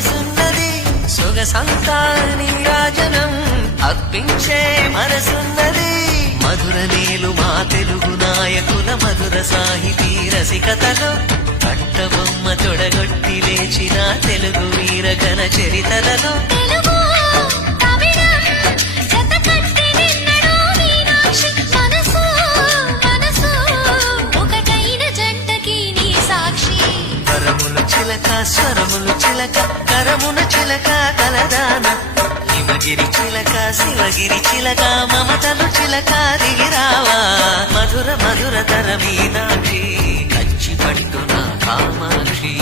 వయసున్నది సొగసంతా నీరాజనం అర్పించే మనసున్నది మధుర నేలు మా తెలుగు నాయకుల మధుర సాహితీ రసికతలో కట్టబొమ్మ తొడగొట్టి లేచిన తెలుగు వీర ఘన చరితలలో స్వరములు చిలక కరమున చిలక కలదాన హిమగిరి చిలక శివగిరి చిలక మమతలు చిలక దిగిరావా మధుర మధుర తర మీనాక్షి కచ్చి పట్టున కామాక్షి